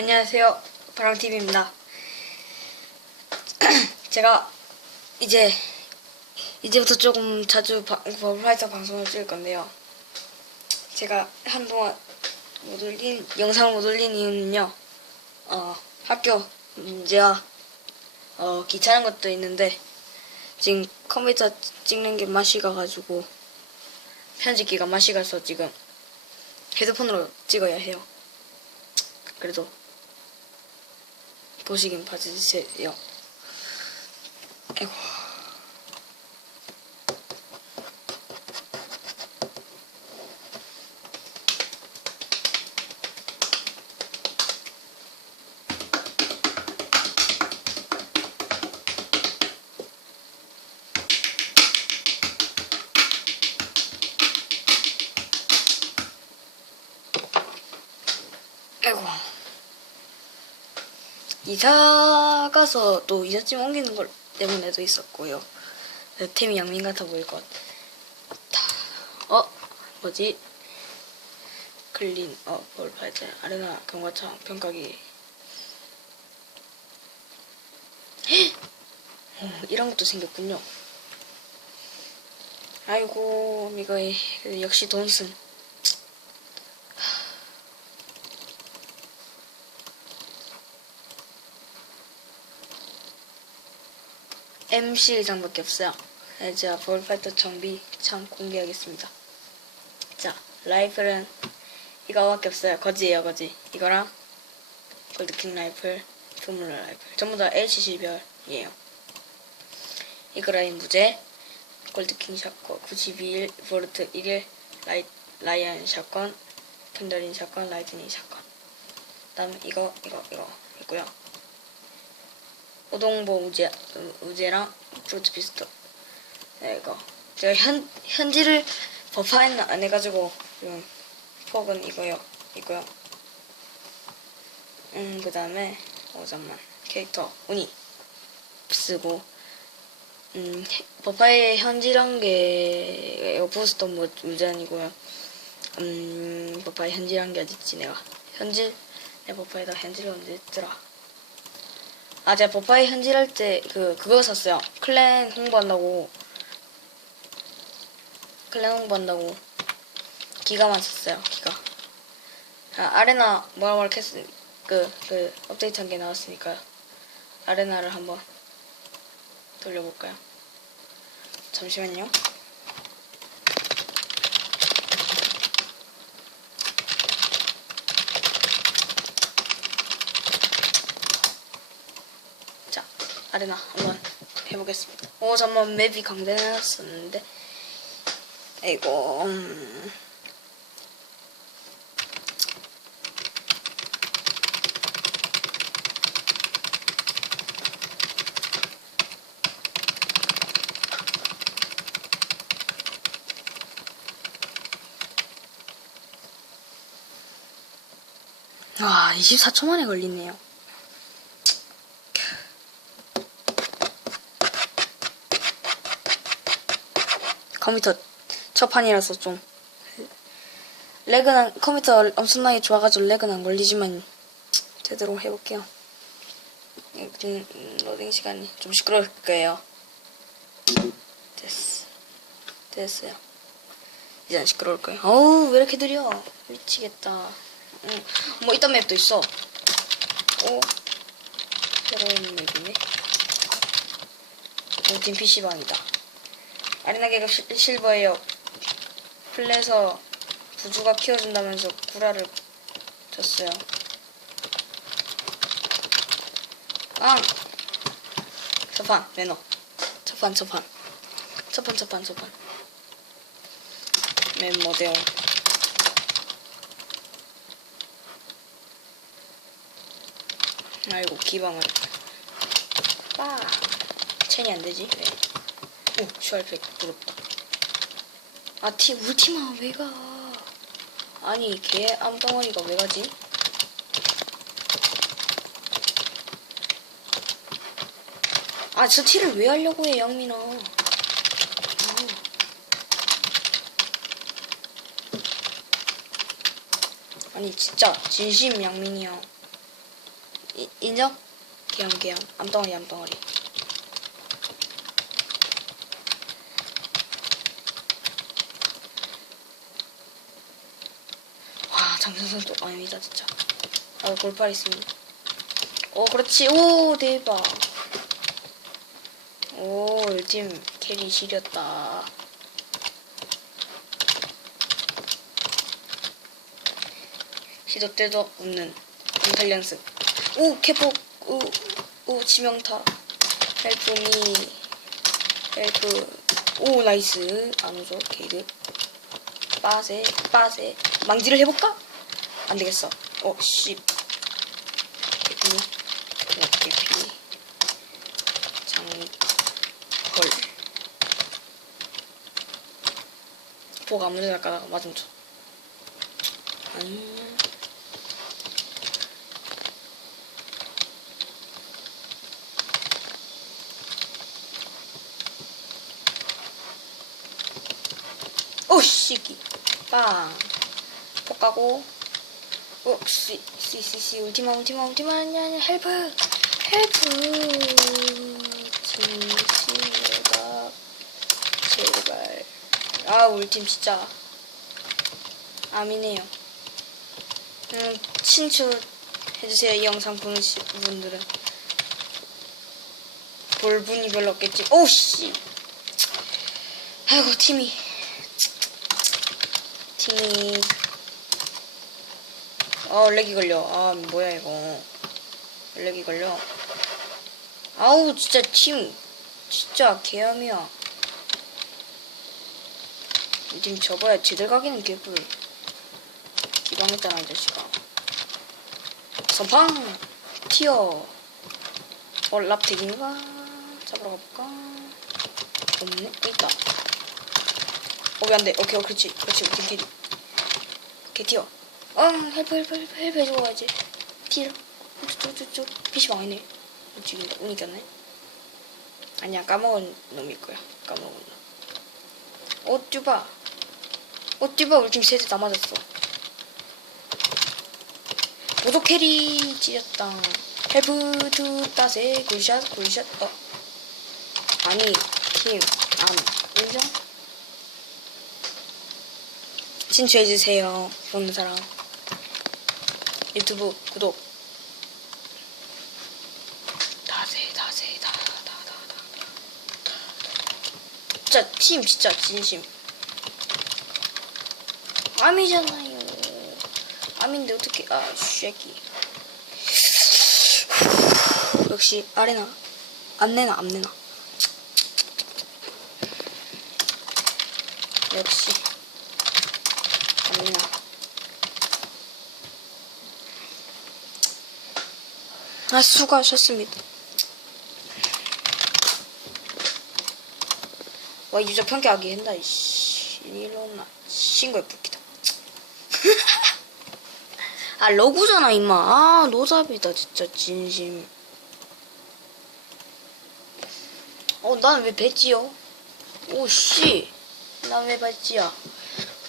안녕하세요. 바람TV입니다. 제가 이제, 이제부터 조금 자주 바, 버블파이터 방송을 찍을 건데요. 제가 한동안 못 올린, 영상을 못 올린 이유는요, 어, 학교 문제와, 어, 귀찮은 것도 있는데, 지금 컴퓨터 찍는 게 맛이 가가지고, 편집기가 맛이 가서 지금 핸드폰으로 찍어야 해요. 그래도 보시긴 봐주세요. 아이고. 아이고. 이사 가서 또 이삿짐 옮기는 것 때문에도 있었고요. 템이 양민 같아 보일 것 같아. 어? 뭐지? 클린, 어, 뭘 봐야 돼? 아레나 경과청 평가기. 헉! 어, 이런 것도 생겼군요. 아이고, 이거 역시 돈쓴. MC 의상밖에 없어요. 네, 자, 볼파이터 정비 참 공개하겠습니다. 자, 라이플은 이거밖에 없어요. 거지예요, 거지. 이거랑 골드킹 라이플, 드물러 라이플. 전부 다 LCC별이에요. 이거라인 무제, 골드킹 샷건, 92V 1일 라이, 라이언 샷건, 캔더린 샷건, 라이트닝 샷건. 다음 이거, 이거, 이거 있고요. 오동보 우제 우제랑 프루트 피스토. 네, 이거 제가 현 현지를 버파인 안 해가지고 지금 폭은 이거요, 이거요. 음, 그 다음에 어 잠만 캐릭터 우니 쓰고 음 버파의 현지란 게 부스터 뭐 우제아니고요. 음 버파의 현지란 게 어딨지 내가 현지 내 버파에다 현지를 언제 했더라. 아, 제가 버파이 현질할 때 그 그거 샀어요. 클랜 홍보한다고 클랜 홍보한다고 기가만 샀어요. 기가. 아, 아레나 뭐라 캐스 그 그 업데이트한 게 나왔으니까요. 아레나를 한번 돌려볼까요? 잠시만요. 자, 아레나 한번 해보겠습니다. 오, 잠만 맵이 강대해놨었는데. 아이고, 음. 와, 24초 만에 걸리네요. 컴퓨터 첫 판이라서 좀 렉은 컴퓨터 엄청나게 좋아가지고 렉은 안 걸리지만 제대로 해볼게요. 음, 로딩 시간이 좀 시끄러울 거예요. 됐어. 됐어요. 이제 안 시끄러울 거예요. 어우 왜 이렇게 느려? 미치겠다. 응. 뭐 이딴 맵도 있어. 오. 새로운 맵이네. 우팀 PC방이다. 아리나 계급 실- 실버예요. 플레서 부주가 키워준다면서 구라를 줬어요. 아! 첫판, 매너. 첫판, 첫판. 첫판, 첫판, 첫판. 맨 모데오. 아이고, 기방을. 빠! 체이 안 되지? 왜? 오, 슈알팩 부럽다. 아, 티, 팀아, 왜 가? 아니, 걔 암덩어리가 왜 가지? 아, 저 티를 왜 하려고 해, 양민아. 아우. 아니, 진짜, 진심 양민이야. 이, 인정? 개엄 개엄 암덩어리 암덩어리 와 장선선 또 아닙니다 진짜. 아 골팔 있습니다. 오 그렇지. 오 대박. 오 요즘 캐리 시렸다. 시도 때도 없는 연습 오 캐폭. 오, 오 치명타. 헬프미. 헬프. 오 나이스. 안 오죠 게이드. 빠세 빠세. 망지를 해볼까? 안 되겠어 어 씨 개피 어 개피 장펄 복 아무 데나 까다가 맞으면 줘 아니 오 씨기 빵 볶아고 오씨씨 씨 씨 울티마 울티마 울티마. 아니야 아니야 헬프 헬프 진심가 제발. 아 울팀 진짜 암이네요. 음 친추해주세요 이 영상 보는 분들은. 볼 분이 별로 없겠지. 오씨. 아이고 팀이. 팀이 아 렉이 걸려. 아 뭐야 이거. 렉이 걸려. 아우 진짜 팀 진짜 개함이야. 지금 접어야 제들 가기는 개뿔. 기방했잖아 이 자식아 선팡 튀어. 어랍 되긴가 잡으러 가볼까? 없네? 어, 있다. 어, 왜 안 돼? 오케이, 어, 그렇지. 그렇지, 우리 캐리. 오케이, 튀어. 어, 헬프, 헬프, 헬프, 헬프 가야지. 튀어. 쭉쭉쭉쭉. PC 망했네. 움직인다. 운 이 겼네. 아니야, 까먹은 놈일 거야. 까먹은 놈. 어, 쭈바. 어, 쭈바, 우리 팀 세대 다 맞았어. 모도 캐리 찢었다. 헬프 투 따세 굴샷 굴샷 어 아니 팀안 인정? 친추해주세요. 보는 사람. 유튜브 구독. 다세, 다세, 다, 다, 다, 다, 다. 진짜, 팀, 진짜, 진심. 암이잖아요. 암인데 어떻게, 아, 쉐기. 역시, 아레나. 안 내나, 안 내나. 역시. 아니야. 아, 수고하셨습니다. 와, 유저 평가하기 했다, 이씨. 이로나. 신고해, 붙기다. 아, 러구잖아, 임마. 아, 노답이다, 진짜, 진심. 어, 난 왜 배지요? 오, 씨. 난 왜 배지야?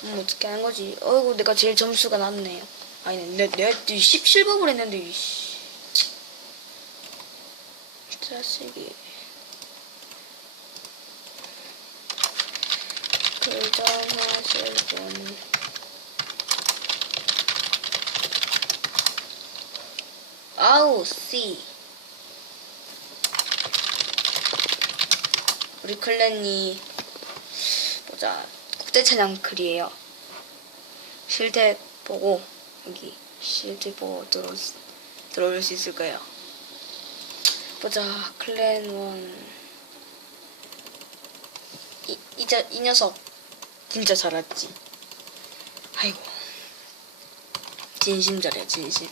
음, 어떻게 하는 거지? 어이구, 내가 제일 점수가 낮네요. 아니, 내, 내가 17법을 했는데, 이씨. 자식이. 결정하실 분. 아우, C. 우리 클랜이, 보자. 국대찬양 글이에요. 실태 보고 여기 실태 보고 들어 들어올 수 있을 거예요. 보자 클랜 원. 이, 이, 자, 이 녀석 진짜 잘했지. 아이고 진심 잘해 진심.